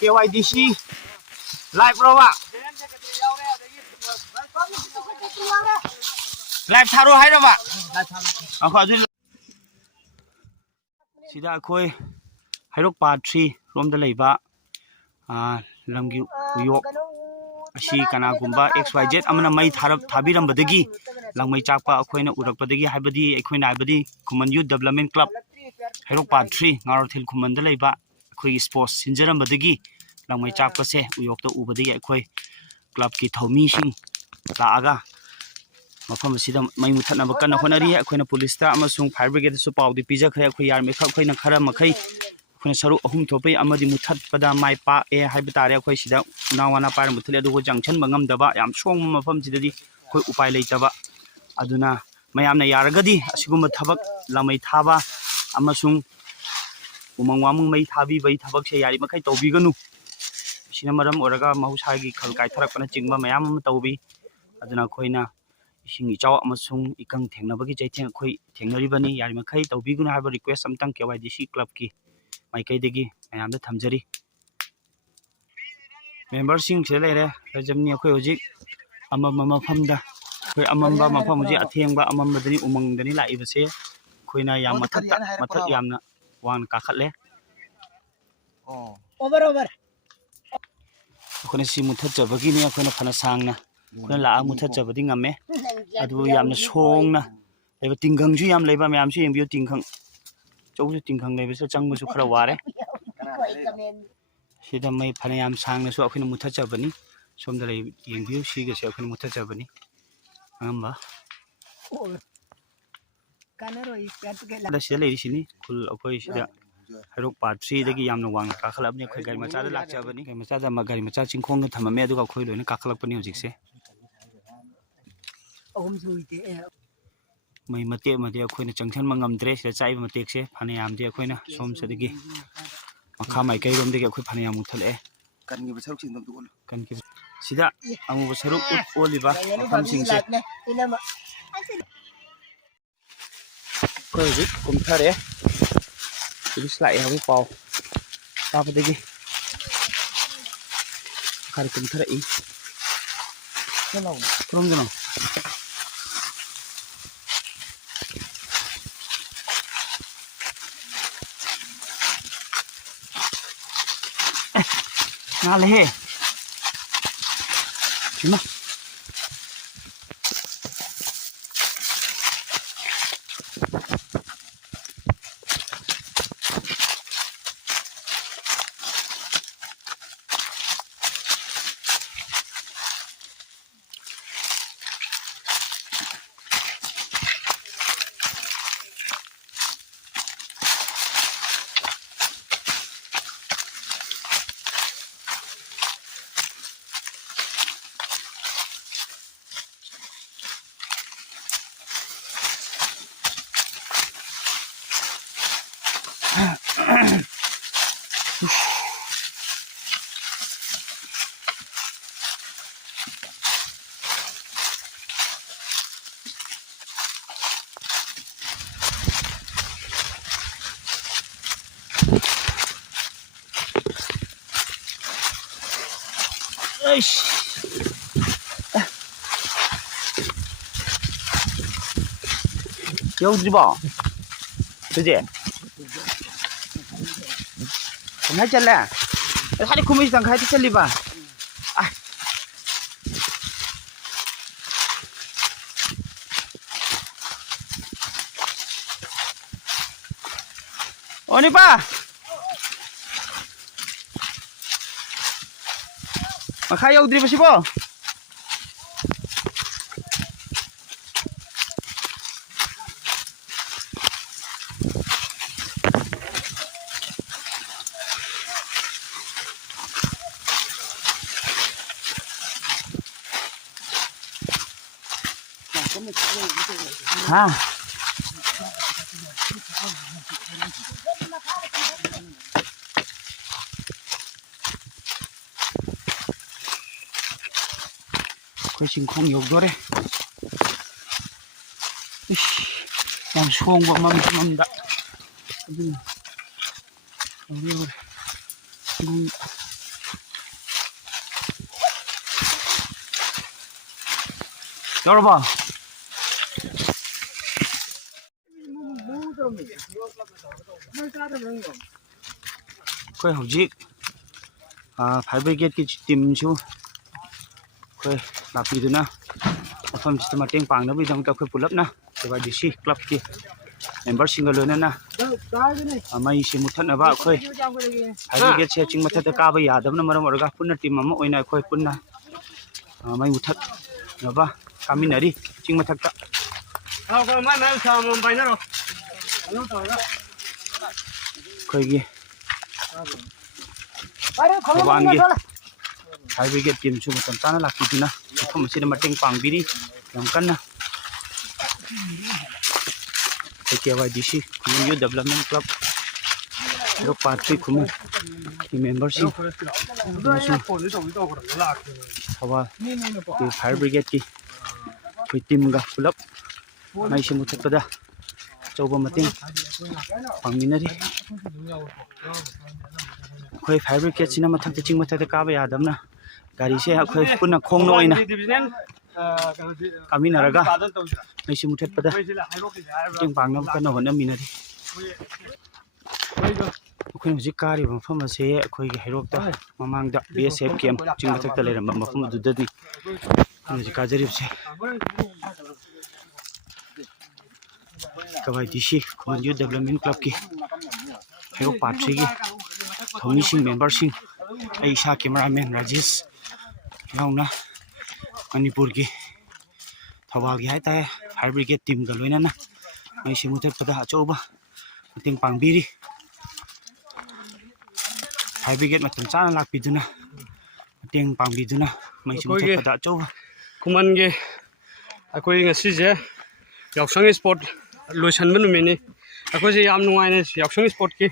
KYDC live เราอะ live ทารุให้เราอะเอาขอดูสิดาคุยให้ลูกปาทรีรวมได้เลยบะลำกิวยกอาคณะกุมบะ XYZ อามันไม่ทาบิรำบดกีหลังไม่จากปะคุยนะอุรักบดกีให้บดีคุยนะบดีคุมันยูด development club ให้ลูกปาทรีงานเราเทลคุมันได้เลยบะคุยสปอร์ตสินเจริญบดกีหลังไม่จากปะเสอุยกตัวอุบดีคุยคลับกีทอมีชิงลาอากามาฟังสิดาไม่มุทันนับกันนะคนนั้นเรียกคุยนะ police ตามาส่ง fire brigade สุภาพดีพิจารณาคุยยาร์มิคุยนะขารมาคุยคุณสรุปหุ่มทบไปอามาดิมุทัดประดาไม้ปะให้ไปตาเรียกคุยสิดานาวานาปาร์มุทเลียดูจังชันบังคับดับยามช่วงมาฟังสิดาดีคุยอุปายเลยจับอดุนาไม่ยามในยารกดีสิกุมทับกลาไม่ทับอามาส่งอุมังวามุงไม่ทับีไปทับกเชียร์มาคุยตัวบีกันนู่สินะมาดามอรักมาหุชากีขลกายทรักปนจิงมาไม่ยามมาตัวบีอดุนาคุยนะสิ่งที่เจ้าอามาส่งอีกครั้งเถียงนะบักกี้ใจเถียงคุยเถียงนริบันนี่ยาร์มาคุยตัวบีกันนะให้บริเควสสัมตังเกี่ยวกับดีซีคลับกีไม่เคยได้กี่ไม่ยามได้ทำจริงเมมเบอร์ซิงเฉลี่ยเลยเราจะมีคุยว่าจิอามาฟังได้คุยอามาฟังว่าจิอาเทียงว่าอามาบัดนี้อุมังบัดนี้หลายภาษาคุยนะยามมาทัดยามนะวางกักขัดเลยโอเวอร์คนนี้สิมุทัดจับกี้เนี่ยคนนั้นพันสังนะคนละมุทัดจับดิ้งงั้มไหมอะดูยามนะชงนะเลยว่าติงกังช่วยยามเลยว่าไม่ยามช่วยยังบิวติงกังโจ้ติงกังเลยว่าจะจังมุสุขระวาระสิดาไม่พยายามสร้างนะส่วนคนมุทัดจับนี้สมเด็จเลยยังบิวสิก็เสียคนมุทัดจับนี้งั้มบ่ได้เสียเลยสินี่คุณเอาไปสิดาให้ลูกปาทรีได้กี่ยามระวังกักขลับเนี่ยคุยกันมาจ้าได้หลักจับนี้มาจ้าจะมากันมาจ้าจิงคงก็ทำมาแม่ดูกับคุยเลยนะกักขลับปนอยู่จิกเสไม่มาเตะมาเดียวคุยนะจังฉันมางำเดรสแล้วใจมาเตะเสพานยามเดียวคุยนะสมสดิกีมาข้าไม่ไกลรวมเดียวคุยพานยามมุทะเลกันกี่ภาษาลูกชิงต้องตัวกันกี่สิดาอามุภาษาลูกโอลิบะทำสิ่งเสคุยจิกุมทะเลjadi selai aku pau apa lagi kari kumthara i kurang jono ngale he cuma有的吧，对的。không chân lẹ, hai đứa cùng đi thằng hai đứa chân đi vào, ôi pa, mà khai yêu đi vào ship không? Ha. Cái chim không nhiều đó đấy. Làm xuông vào mâm đã. 여러분 hꯧjik fire brigade ki team chu khoi lapiduna mafam sita mateng pangnabui dam ka khoi pulap na KYDC club ki member singa loina na mai si muthatna ba khoi fire brigade se ching matha ka ba yadabna maram orga punna team ama oina khoi punna mai muthat na ba kaminari ching mathak ta khoi gi Kawan ge fire brigade team chu matam tana lakiduna mafam sida mateng pangbiri yam kanna KYDC Community Development Club Hero Party Kumu ki membership hawa ki fire brigade ki koi team ga pulap mai se muthat pada chauba mateng pangminari khoi fire brigade sina mathak ching mathak ka ba yadamna gari se khoi punna khong no oina kaminaraga mai se muthat pada ting pangna kana hona minari khoi hujik kari mafam ase khoi gi herok ta mamang da BSF camp ching mathak ta leram mafam dudadi hujik kajarib se KYDC Community Development Club ki herok party gi thomi sing member sing ai sa cameraman Rajesh yauna Manipur ki thawal gi haita fire brigade team ga loina na mai se muthat pada achoba mateng pangbiri fire brigade matam chana lakpiduna mateng pangbiduna mai se muthat pada achoba kuman ge akoi ngasi je yaksang sport loisan manumini akoi je yam nungai ne yaksang sport ki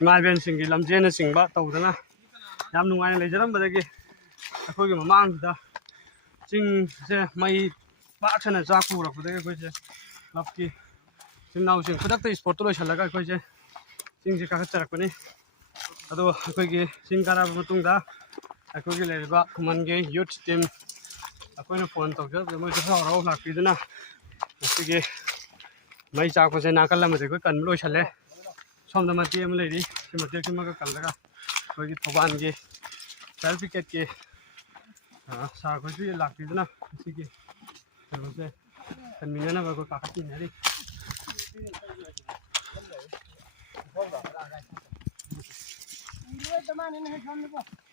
imalben sing gi lamjena singba tawdana yam nungai ne lejaram badagi akoi ge mamang da ching je mai ba thana ja ku ra badagi akoi je club ki ching naw sing khudak ta sport to loisan laga akoi je ching je ka charak pani ado akoi ge ching kara matung da akoi ge leba kuman ge youth team akoi na phone tawja mo je ha ro la piduna sige mai cha ko se na kal ma de ko kan loi chale som da ma ti am leiri si ma te ki ma ka kal daga ko gi thoban ge certificate ke sa ko ji la piduna sige ko se kan mi na ba ko ka ti na ri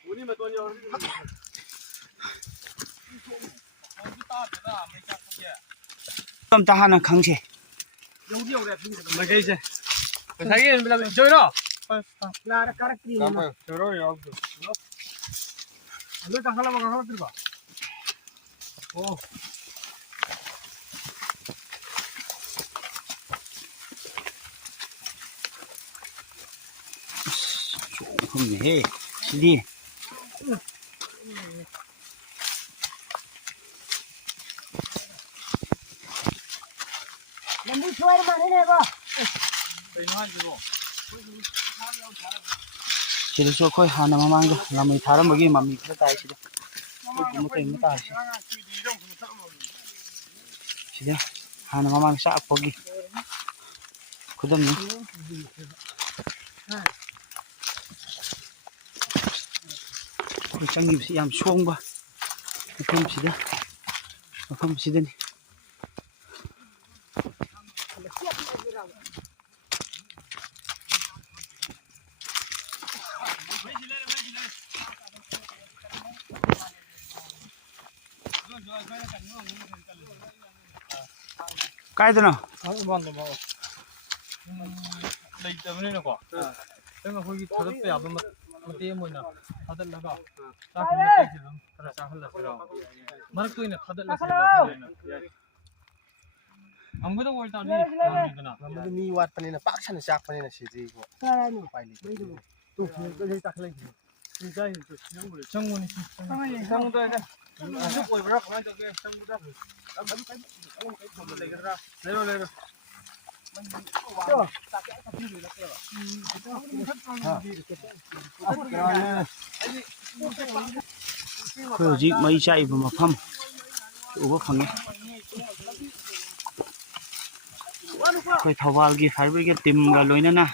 uni ma to ni or tam ta hana khangche mà cái gì thấy cái là chơi đó là cái gì mà chơi đó rồi nó càng làm càng được à ô không hề đi Làm đi chơi mà thế này cơ. chỉ được cho khơi hana mamang là mình thả ra một cái mà mình phải tay chỉ được một cái tay chỉ được hana mamang sa pogi kudam ni trang nghiệp sĩ làm xuông ba không chỉ đây cái thế nào đây tao mới nói quoi thế mà hồi thằng bé à mà tiêm rồi nè thằng đó là sao ta không biết gì lắm thằng sao hơn là sao mà tôi nè thằng đó là sao ông có đâu quay tao đi làmมันมีวัดปนินะปักชันชักปนินะสิจีก็ไปเลยตู้ก็เลยตักเลยนี่ใจช่างมันช่างตัวกันช่างป่วยรักมันตัวกันช่างมันได้เอาไปเลยกันละเลย ꯑꯩꯈꯣꯏ ꯍꯧꯖꯤꯛ ꯃꯩ ꯆꯥꯛꯏꯕ ꯃꯐꯝ ꯎꯕ ꯐꯪꯉꯦ ꯑꯩꯈꯣꯏ ꯊꯧꯕꯥꯜꯒꯤ Fire brigade ꯇꯤꯝꯒ ꯂꯣꯏꯅꯅ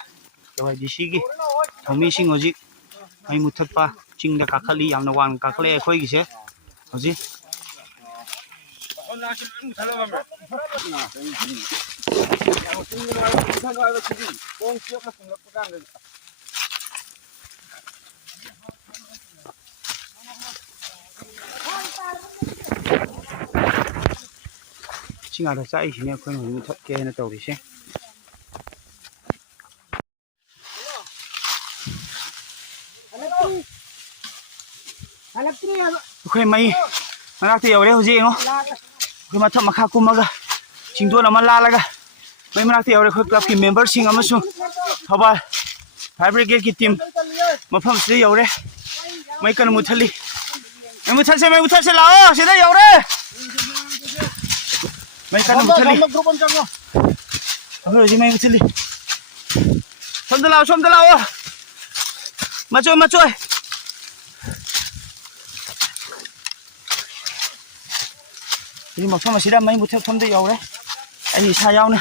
KYDCꯒꯤ ꯊꯧꯃꯤꯁꯤꯡ ꯍꯧꯖꯤꯛ ꯃꯩ ꯃꯨꯊꯠꯄ ꯆꯤꯡꯗ ꯀꯥꯈꯠꯂꯤ ꯌꯥꯝꯅ ꯋꯥꯡꯅ ꯀꯥꯈꯠꯂꯛꯑꯦ ꯑꯩꯈꯣꯏꯒꯤꯁꯦ ꯍꯧꯖꯤꯛ ꯆꯤꯡ ꯑꯥꯗ ꯆꯥꯛꯏꯁꯤꯅꯦ ꯑꯩꯈꯣꯏꯅ ꯍꯧꯖꯤꯛ ꯃꯨꯊꯠꯀꯦꯅ ꯇꯧꯔꯤꯁꯦ ꯑꯩꯈꯣꯏ ꯃꯩ ꯃꯅꯥꯛꯇ ꯌꯧꯔꯦ ꯍꯧꯖꯤꯛ ꯌꯦꯡꯉꯣ ꯑꯩꯈꯣꯏ ꯃꯊꯛ ꯃꯈꯥ ꯀꯨꯝꯃꯒ ꯆꯤꯡꯗꯣꯟ ꯑꯃ ꯂꯥꯜꯂꯒ ꯃꯩ ꯃꯅꯥꯛꯇ ꯌꯧꯔꯦ ꯑꯩꯈꯣꯏ ꯀ꯭ꯂꯕꯀꯤ ꯃꯦꯝꯕꯔꯁꯤꯡ ꯑꯃꯁꯨꯡ ꯊꯧꯕꯥꯜ ꯐꯥꯌꯔ ꯕ꯭ꯔꯤꯒꯦꯗꯀꯤ ꯇꯤꯝ ꯃꯐꯝꯁꯤꯗ ꯌꯧꯔꯦ ꯃꯩ ꯀꯟꯅ ꯃꯨꯊꯠꯂꯤ ꯃꯩ ꯃꯨꯊꯠꯁꯦ ꯂꯥꯛꯑꯣ ꯁꯤꯗ ꯌꯧꯔꯦ ꯃꯩ ꯀꯟꯅ ꯃꯨꯊꯠꯂꯤ ꯑꯩꯈꯣꯏ ꯍꯧꯖꯤꯛ ꯃꯩ ꯃꯨꯊꯠꯂꯤ ꯁꯣꯝꯗ ꯂꯥꯛꯑꯣ ꯃꯆꯣꯏ ꯍꯧꯖꯤꯛ ꯃꯐꯝ ꯑꯁꯤꯗ ꯃꯩ ꯃꯨꯊꯠꯐꯝꯗ ꯌꯧꯔꯦ ꯑꯩ ꯏꯁꯥ ꯌꯥꯎꯅ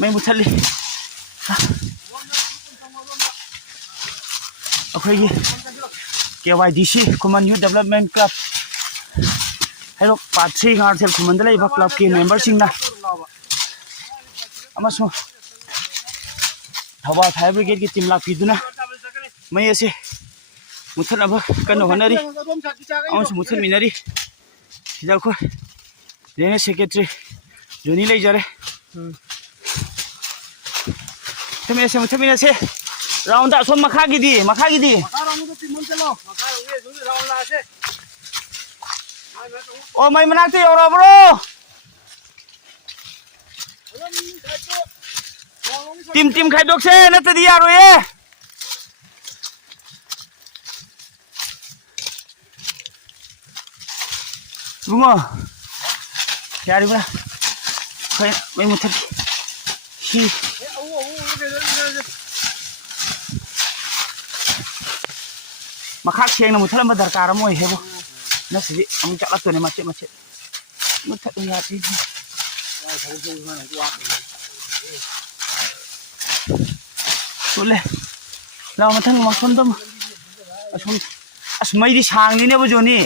ꯃꯩ ꯃꯨꯊꯠꯂꯤ ꯑꯩꯈꯣꯏꯒꯤ KYDC ꯈꯨꯃꯟ ꯌꯨꯠ ꯗꯦꯕꯂꯞꯃꯦꯟ ꯀ꯭ꯂꯕ ꯍꯩꯔꯣꯛ ꯄꯥꯠ 3 ꯉꯥꯔꯊꯦꯜ ꯈꯨꯃꯟꯗ ꯂꯩꯕ ꯀ꯭ꯂꯕꯀꯤ ꯃꯦꯝꯕꯔꯁꯤꯡꯅ ꯑꯃꯁꯨꯡ ꯊꯧꯕꯥꯜ ꯐꯥꯌꯔ ꯕ꯭ꯔꯤꯒꯦꯗꯀꯤ ꯇꯤꯝ ꯂꯥꯛꯄꯤꯗꯨꯅ ꯃꯩ ꯑꯁꯤ ꯃꯨꯊꯠꯅꯕ ꯀꯟꯅ ꯍꯣꯠꯅꯔꯤ ꯑꯃꯁꯨꯡ ꯃꯨꯊꯠꯃꯤꯟꯅꯔꯤ ꯁꯤꯗ ꯑꯩꯈꯣꯏ ꯔꯦꯅꯦꯖ ꯁꯦꯀ꯭ꯔꯦꯇꯔꯤ ꯖꯣꯅꯤ ꯂꯩꯖꯔꯦ ꯃꯨꯊꯠꯃꯤꯟꯅꯁꯦ ꯔꯥꯎꯟꯗ ꯑꯁꯣꯝ ꯃꯈꯥꯒꯤꯗꯤ ꯑꯣ ꯃꯩ ꯃꯅꯥꯛꯇ ꯌꯧꯔꯕ꯭ꯔꯣ ꯇꯤꯝ ꯈꯥꯏꯗꯣꯛꯁꯦ ꯅꯠꯇ꯭ꯔꯗꯤ ꯌꯥꯔꯣꯏꯌꯦ ꯏꯕꯨꯡꯉꯣ ꯌꯥꯔꯤꯕ꯭ꯔꯥ ꯑꯩꯈꯣꯏ ꯃꯩ ꯃꯨꯊꯠꯈꯤ ꯁꯤ ꯃꯈꯥ ꯁꯦꯡꯅ ꯃꯨꯊꯠꯂꯝꯕ ꯗꯔꯀꯥꯔ ꯑꯃ ꯑꯣꯏ ꯍꯦꯕꯨ ꯅꯠꯇ꯭ꯔꯗꯤ ꯑꯃꯨꯛ ꯆꯠꯂꯛꯇꯣꯏꯅꯦ ꯃꯆꯦꯠ ꯃꯨꯊꯠꯂꯨ ꯌꯥꯗꯦ ꯎꯠꯂꯦ ꯂꯥꯎ ꯃꯊꯪ ꯃꯐꯝꯗ ꯑꯁꯣꯝ ꯑꯁ ꯃꯩꯗꯤ ꯁꯥꯡꯂꯤꯅꯦꯕ ꯖꯣꯅꯤ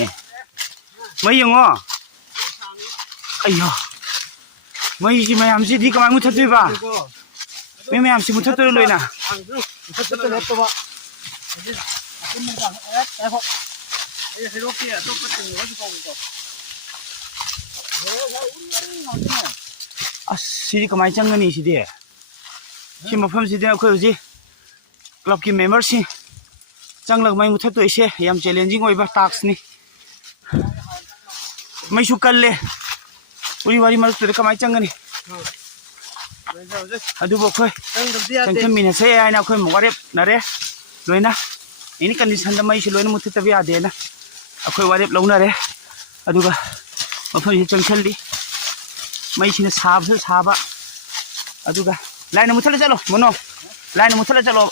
ꯃꯩ ꯌꯦꯡꯉꯣ ꯑయ్ꯌꯣ ꯃꯩꯁꯤ ꯃꯌꯥꯝꯁꯤꯗꯤ ꯀꯃꯥꯏꯅ ꯃꯨꯊꯠꯇꯣꯏꯕ ꯃꯩ ꯃꯌꯥꯝꯁꯤ ꯃꯨꯊꯠꯇꯣꯏꯔꯣ ꯂꯣꯏꯅ ꯑꯁ ꯁꯤꯗꯤ ꯀꯃꯥꯏꯅ ꯆꯪꯒꯅꯤ ꯁꯤꯗꯤ ꯁꯤ ꯃꯐꯝꯁꯤꯗ ꯑꯩꯈꯣꯏ ꯍꯧꯖꯤꯛ ꯀ꯭ꯂꯕꯀꯤ ꯃꯦꯝꯕꯔꯁꯤꯡ ꯆꯪꯂꯒ ꯃꯩ ꯃꯨꯊꯠꯇꯣꯏꯁꯦ ꯌꯥꯝ ꯆꯦꯂꯦꯟꯖꯤꯡ ꯑꯣꯏꯕ ꯇꯥꯛꯁꯅꯤ ꯃꯩꯁꯨ ꯀꯜꯂꯦ ꯋꯥꯔꯤ ꯃꯔꯛꯇꯨꯗ ꯀꯃꯥꯏꯅ ꯆꯪꯒꯅꯤ ꯑꯗꯨꯕꯨ ꯑꯩꯈꯣꯏ ꯆꯪꯁꯤꯟꯃꯤꯟꯅꯁꯦ ꯍꯥꯏꯅ ꯑꯩꯈꯣꯏ ꯋꯥꯔꯦꯞꯅꯔꯦ ꯂꯣꯏꯅ ꯑꯦꯅꯤ ꯀꯟꯗꯤꯁꯟꯗ ꯃꯩꯁꯤ ꯂꯣꯏꯅ ꯃꯨꯊꯠꯇꯕ ꯌꯥꯗꯦꯅ ꯑꯩꯈꯣꯏ ꯋꯥꯔꯦꯞ ꯂꯧꯅꯔꯦ ꯑꯗꯨꯒ ꯃꯐꯝꯁꯤ ꯆꯪꯁꯤꯜꯂꯤ ꯃꯩꯁꯤꯅ ꯁꯥꯕꯁꯨ ꯁꯥꯕ ꯑꯗꯨꯒ ꯂꯥꯏꯟ ꯃꯨꯊꯠꯂ ꯆꯠꯂꯣ ꯃꯣꯅꯣ ꯂꯥꯏꯟ ꯃꯨꯊꯠꯂ ꯆꯠꯂꯣ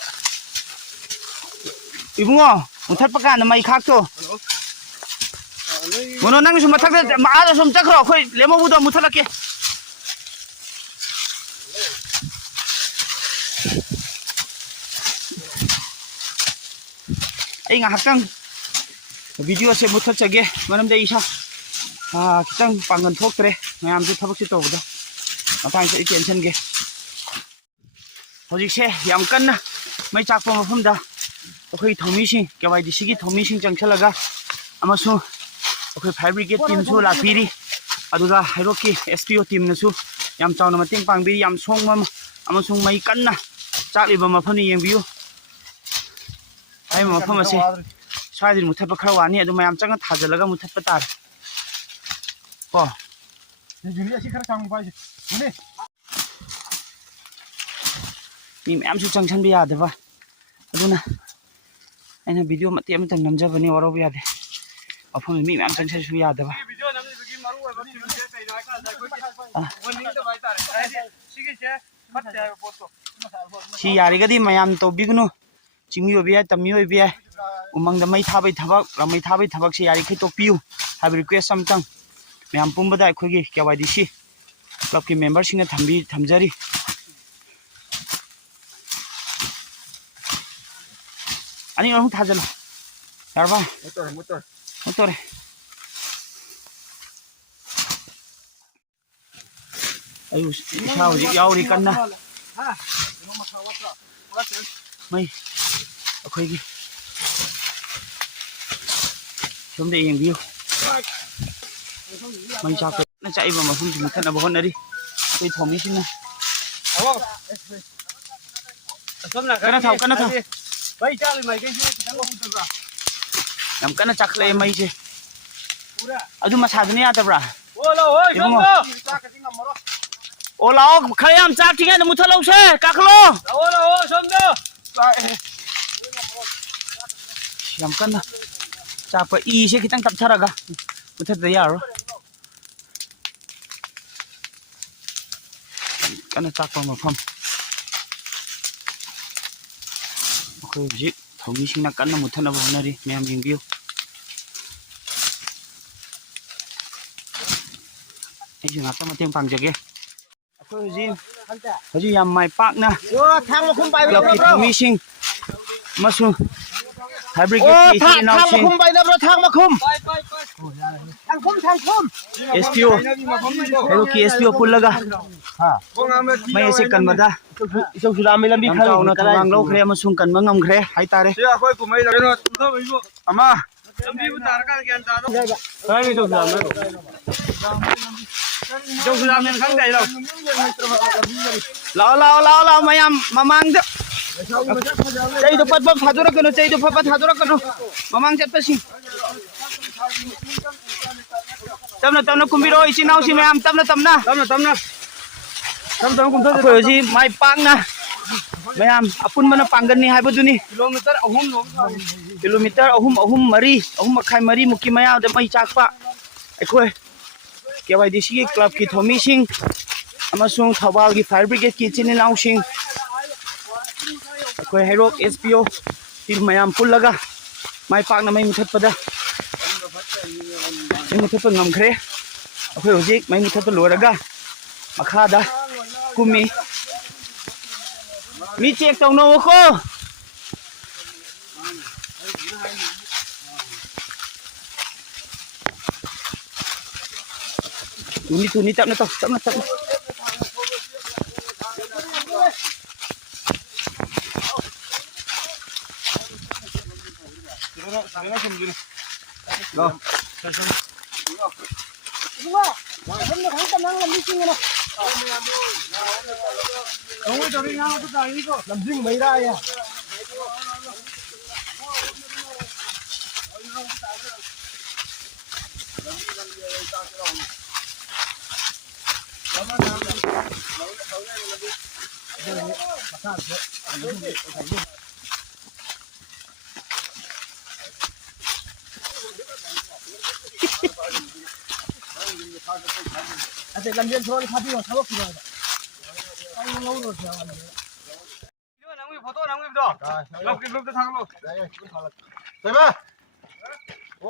ꯏꯕꯨꯡꯉꯣ ꯃꯨꯊꯠꯄ ꯀꯥꯟꯗ ꯃꯩ ꯈꯥꯛꯇꯣ ꯃꯣꯅꯣ ꯅꯪꯁꯨ ꯃꯊꯛꯇ ꯑꯥꯗ ꯁꯨꯝ ꯆꯠꯈ꯭ꯔꯣ ꯑꯩꯈꯣꯏ ꯂꯦꯝꯍꯧꯕꯗꯣ ꯃꯨꯊꯠꯂꯛꯀꯦ ꯑꯩ ꯉꯥꯏꯍꯥꯛꯇꯪ ꯚꯤꯗꯤꯑꯣꯁꯦ ꯃꯨꯊꯠꯆꯒꯦ ꯃꯔꯝꯗꯤ ꯑꯩ ꯏꯁꯥ ꯈꯤꯇꯪ ꯄꯥꯡꯒꯜ ꯊꯣꯛꯇ꯭ꯔꯦ ꯃꯌꯥꯝꯁꯨ ꯊꯕꯛꯁꯤ ꯇꯧꯕꯗ ꯃꯇꯥꯡꯁꯦ ꯑꯩ ꯇꯦꯟꯁꯟꯒꯦ ꯍꯧꯖꯤꯛꯁꯦ ꯌꯥꯝ ꯀꯟꯅ ꯃꯩ ꯆꯥꯛꯄ ꯃꯐꯝꯗ ꯑꯩꯈꯣꯏ ꯊꯧꯃꯤꯁꯤꯡ KYDCꯒꯤ ꯊꯧꯃꯤꯁꯤꯡ ꯆꯪꯁꯤꯜꯂꯒ ꯑꯃꯁꯨꯡ ꯑꯩꯈꯣꯏ ꯐꯥꯌꯔ ꯕ꯭ꯔꯤꯒꯦꯗ ꯇꯤꯝꯁꯨ ꯂꯥꯛꯄꯤꯔꯤ ꯑꯗꯨꯒ ꯍꯩꯔꯣꯛꯀꯤ SPO ꯇꯤꯝꯅꯁꯨ ꯌꯥꯝ ꯆꯥꯎꯅ ꯃꯇꯦꯡ ꯄꯥꯡꯕꯤꯔꯤ ꯌꯥꯝ ꯁꯣꯡꯕ ꯑꯃꯁꯨꯡ ꯃꯩ ꯀꯟꯅ ꯆꯥꯛꯂꯤꯕ ꯃꯐꯝꯅꯤ ꯌꯦꯡꯕꯤꯌꯨ ꯍꯥꯏꯔꯤꯕ ꯃꯐꯝ ꯑꯁꯤ ꯁ꯭ꯋꯥꯏꯗꯗꯤ ꯃꯨꯊꯠꯄ ꯈꯔ ꯋꯥꯅꯤ ꯑꯗꯨ ꯃꯌꯥꯝ ꯆꯪꯅ ꯊꯥꯖꯤꯜꯂꯒ ꯃꯨꯊꯠꯄ ꯇꯥꯔꯦ ꯀꯣ ꯃꯤ ꯃꯌꯥꯝꯁꯨ ꯆꯪꯁꯟꯕ ꯌꯥꯗꯕ ꯑꯗꯨꯅ ꯑꯩꯅ ꯚꯤꯗꯤꯑꯣ ꯃꯇꯦꯛ ꯑꯃꯇꯪ ꯅꯝꯖꯕꯅꯤ ꯋꯥꯔꯧꯕ ꯌꯥꯗꯦ ꯃꯐꯝꯗ ꯃꯤ ꯃꯌꯥꯝ ꯆꯪꯁꯟꯕꯁꯨ ꯌꯥꯗꯕ ꯁꯤ ꯌꯥꯔꯒꯗꯤ ꯃꯌꯥꯝ ꯇꯧꯕꯤꯒꯅꯨ ꯆꯤꯡꯃꯤ ꯑꯣꯏꯕ ꯌꯥꯏ ꯇꯝꯃꯤ ꯑꯣꯏꯕ ꯌꯥꯏ ꯎꯃꯪꯗ ꯃꯩ ꯊꯥꯕꯩ ꯊꯕꯛ ꯂꯥꯡꯃꯩ ꯊꯥꯕꯩ ꯊꯕꯛꯁꯤ ꯌꯥꯔꯤꯈꯩ ꯇꯣꯛꯄꯤꯌꯨ ꯍꯥꯏꯕ ꯔꯤꯀ꯭ꯋꯦꯁ ꯑꯃꯇꯪ ꯃꯌꯥꯝ ꯄꯨꯝꯕꯗ ꯑꯩꯈꯣꯏꯒꯤ KYDC ꯀ꯭ꯂꯕꯀꯤ ꯃꯦꯝꯕꯔꯁꯤꯡꯅ ꯊꯝꯖꯔꯤ ꯑꯅꯤ ꯑꯍꯨꯝ ꯊꯥꯖꯜꯂꯨ ꯌꯥꯔꯕ ꯃꯨꯠꯇꯣꯔꯦ ꯑꯩ ꯏꯁꯥ ꯍꯧꯖꯤꯛ ꯌꯥꯎꯔꯤ ꯀꯟꯅ ꯃꯩ ꯑꯩꯈꯣꯏꯒꯤ ꯁꯣꯝꯗ ꯌꯦꯡꯕꯤꯌꯨ ꯃꯩ ꯆꯥꯛꯄꯅ ꯆꯥꯛꯏꯕ ꯃꯐꯝꯁꯤ ꯃꯨꯊꯠꯅꯕ ꯍꯣꯠꯅꯔꯤ ꯑꯩꯈꯣꯏ ꯊꯧꯃꯤꯁꯤꯡꯅ ꯀꯟꯅ ꯊꯥꯎ ꯌꯥꯝ ꯀꯟꯅ ꯆꯥꯛꯈꯠꯂꯛꯑꯦ ꯃꯩꯁꯦ ꯑꯗꯨ ꯃꯁꯥꯗꯨꯅ ꯌꯥꯗꯕ꯭ꯔꯥ ꯏꯕꯨꯡꯉꯣ ꯑꯣ ꯂꯥꯛꯑꯣ ꯈꯔ ꯌꯥꯝ ꯆꯥꯛꯇ꯭ꯔꯤꯉꯩꯗ ꯃꯨꯊꯠꯂꯧꯁꯦ ꯀꯥꯈꯠꯂꯣ ꯌꯥꯝ ꯀꯟꯅ ꯆꯥꯛꯄ ꯏꯁꯦ ꯈꯤꯇꯪ ꯇꯞꯊꯔꯒ ꯃꯨꯊꯠꯇ ꯌꯥꯔꯣꯏ ꯀꯟꯅ ꯆꯥꯛꯄ ꯃꯐꯝ ꯑꯩꯈꯣꯏ ꯍꯧꯖꯤꯛ ꯊꯧꯃꯤꯁꯤꯡꯅ ꯀꯟꯅ ꯃꯨꯊꯠꯅꯕ ꯍꯣꯠꯅꯔꯤ ꯃꯌꯥꯝ ꯌꯦꯡꯕꯤꯌꯨ ꯑꯩꯁꯨ ꯉꯥꯛꯇ ꯃꯇꯦꯡ ꯄꯥꯡꯖꯒꯦ ꯑꯩꯈꯣꯏ ꯍꯧꯖꯤꯛ ꯌꯥꯝ ꯃꯥꯏ ꯄꯥꯛꯅ ꯀ꯭ꯂꯕꯀꯤ ꯊꯧꯃꯤꯁꯤꯡ ꯑꯃꯁꯨꯡ ꯐꯥꯏꯌꯔ ꯕ꯭ꯔꯤꯒꯦꯗꯀꯤ ꯏꯆꯤꯜ ꯏꯅꯥꯎꯁꯤꯡ SPO ꯍꯩꯔꯣꯛꯀꯤ SPO ꯄꯨꯜꯂꯒ ꯃꯩ ꯑꯁꯤ ꯀꯟꯕꯗ ꯌꯥꯝ ꯆꯥꯎꯅ ꯊꯧꯗꯥꯡ ꯂꯧꯈ꯭ꯔꯦ ꯑꯃꯁꯨꯡ ꯀꯟꯕ ꯉꯝꯈ꯭ꯔꯦ ꯍꯥꯏꯇꯥꯔꯦ ꯂꯥꯛꯑꯣ ꯃꯌꯥꯝ ꯃꯃꯥꯡꯗ ꯆꯩꯗꯣ ꯄꯠꯄ ꯊꯥꯗꯣꯔꯛꯀꯅꯨ ꯆꯩꯗꯣ ꯄꯠꯄ ꯊꯥꯗꯣꯔꯛꯀꯅꯨ ꯃꯃꯥꯡ ꯆꯠꯄꯁꯤꯡ ꯇꯞꯅ ꯀꯨꯝꯕꯤꯔꯛꯑꯣ ꯏꯆꯤꯟ ꯏꯅꯥꯎꯁꯤꯡ ꯃꯌꯥꯝ ꯇꯞꯅ ꯑꯩꯈꯣꯏ ꯍꯧꯖꯤꯛ ꯃꯥꯏ ꯄꯥꯛꯅ ꯃꯌꯥꯝ ꯑꯄꯨꯟꯕꯅ ꯄꯥꯡꯒꯟꯅꯤ ꯍꯥꯏꯕꯗꯨꯅꯤ ꯀꯤꯂꯣꯃꯤꯇꯔ 3.5 ꯃꯨꯛꯀꯤ ꯃꯌꯥꯗ ꯃꯩ ꯆꯥꯛꯄ ꯑꯩꯈꯣꯏ KYDCꯒꯤ ꯀ꯭ꯂꯕꯀꯤ ꯊꯧꯃꯤꯁꯤꯡ ꯑꯃꯁꯨꯡ ꯊꯧꯕꯥꯜꯒꯤ ꯐꯥꯏꯌꯔ ꯕ꯭ꯔꯤꯒꯦꯗꯀꯤ ꯏꯆꯤꯟ ꯏꯅꯥꯎꯁꯤꯡ ꯑꯩꯈꯣꯏ ꯍꯩꯔꯣꯛ SPO ꯇꯤꯝ ꯃꯌꯥꯝ ꯄꯨꯜꯂꯒ ꯃꯥꯏ ꯄꯥꯛꯅ ꯃꯩ ꯃꯨꯊꯠꯄ ꯉꯝꯈ꯭ꯔꯦ ꯑꯩꯈꯣই ꯍꯧꯖꯤꯛ ꯃꯩ ꯃꯨꯊꯠꯄ ꯂꯣꯏꯔꯒ ꯃꯈꯥꯗ ꯀꯨꯝꯃꯤ ꯃꯤ ꯆꯦꯛ ꯇꯧꯅꯧꯀꯣ ꯊꯨꯅꯤ ꯇꯞꯅ ꯇꯧ ꯇꯞꯅ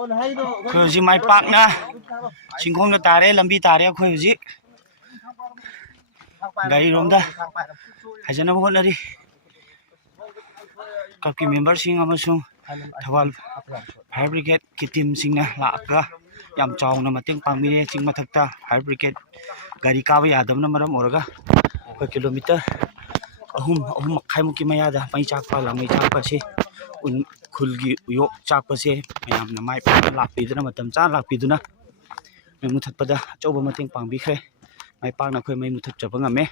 ꯑꯩꯈꯣꯏ ꯍꯧꯖꯤꯛ ꯃꯥꯏ ꯄꯥꯛꯅ ꯆꯤꯡꯈꯣꯡꯗ ꯇꯥꯔꯦ ꯂꯝꯕꯤ ꯇꯥꯔꯦ ꯑꯩꯈꯣꯏ ꯍꯧꯖꯤꯛ ꯒꯥꯔꯤꯔꯣꯝꯗ ꯍꯥꯏꯖꯅꯕ ꯍꯣꯠꯅꯔꯤ ꯀ꯭ꯂꯕꯀꯤ ꯃꯦꯝꯕꯔꯁꯤꯡ ꯑꯃꯁꯨꯡ ꯊꯧꯕꯥꯜ ꯐꯥꯏꯌꯔ ꯕ꯭ꯔꯤꯒꯦꯗꯀꯤ ꯇꯤꯝꯁꯤꯡꯅ ꯂꯥꯛꯑꯒ ꯌꯥꯝ ꯆꯥꯎꯅ ꯃꯇꯦꯡ ꯄꯥꯡꯕꯤꯔꯦ ꯆꯤꯡ ꯃꯊꯛꯇ ꯐꯥꯏꯌꯔ ꯕ꯭ꯔꯤꯒꯦꯗ ꯒꯥꯔꯤ ꯀꯥꯕ ꯌꯥꯗꯕꯅ ꯃꯔꯝ ꯑꯣꯏꯔꯒ ꯑꯩꯈꯣꯏ ꯀꯤꯂꯣꯃꯤꯇꯔ 3.5 ꯃꯨꯛꯀꯤ ꯃꯌꯥꯗ ꯃꯩ ꯆꯥꯛꯄ ꯂꯥꯡꯃꯩ ꯆꯥꯛꯄ ꯑꯁꯤ ꯈꯨꯜꯒꯤ ꯎꯌꯣꯛ ꯆꯥꯛꯄꯁꯦ ꯃꯌꯥꯝꯅ ꯃꯥꯏ ꯄꯥꯛꯅ ꯂꯥꯛꯄꯤꯗꯨꯅ ꯃꯇꯝ ꯆꯥꯅ ꯂꯥꯛꯄꯤꯗꯨꯅ ꯃꯩ ꯃꯨꯊꯠꯄꯗ ꯑꯆꯧꯕ ꯃꯇꯦꯡ ꯄꯥꯡꯕꯤꯈ꯭ꯔꯦ ꯃꯥꯏ ꯄꯥꯛꯅ ꯑꯩꯈꯣꯏ ꯃꯩ ꯃꯨꯊꯠꯆꯕ ꯉꯝꯃꯦ